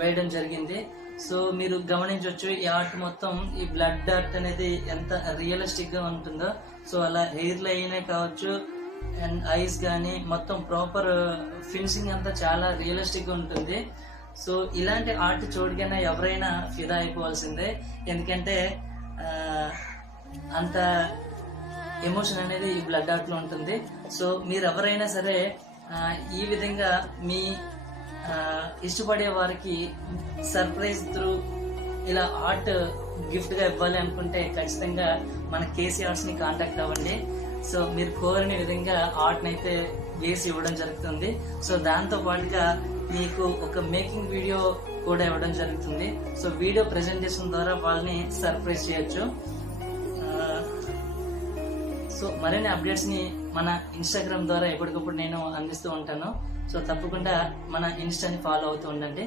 వేయడం జరిగింది. సో మీరు గమనించవచ్చు ఈ ఆర్ట్ మొత్తం, ఈ బ్లడ్ ఆర్ట్ అనేది ఎంత రియలిస్టిక్ గా ఉంటుందో. సో అలా హెయిర్ లైనే కావచ్చు అండ్ ఐస్ కానీ మొత్తం ప్రాపర్ ఫినిషింగ్ అంతా చాలా రియలిస్టిక్ గా ఉంటుంది. సో ఇలాంటి ఆర్ట్ చూడగానే ఎవరైనా ఫిదా అయిపోవాల్సిందే, ఎందుకంటే అంత ఎమోషన్ అనేది ఈ బ్లడ్ ఆర్ట్ లో ఉంటుంది. సో మీరు ఎవరైనా సరే ఈ విధంగా మీ ఇష్టపడే వారికి సర్ప్రైజ్ త్రూ ఇలా ఆర్ట్ గిఫ్ట్ గా ఇవ్వాలి అనుకుంటే ఖచ్చితంగా మన కేసీ ఆర్ట్స్ ని కాంటాక్ట్ అవ్వండి. సో మీరు కోరిన విధంగా ఆర్ట్ అయితే వేసి ఇవ్వడం జరుగుతుంది. సో దాంతో పాటుగా మీకు ఒక మేకింగ్ వీడియో కూడా ఇవ్వడం జరుగుతుంది. సో వీడియో ప్రెజెంటేషన్ ద్వారా వాళ్ళని సర్ప్రైజ్ చేయొచ్చు. సో మరిన్ని అప్డేట్స్ ని మన ఇన్స్టాగ్రామ్ ద్వారా ఎప్పటికప్పుడు నేను అందిస్తూ ఉంటాను. సో తప్పకుండా మన ఇన్స్టాని ఫాలో అవుతూ ఉండండి.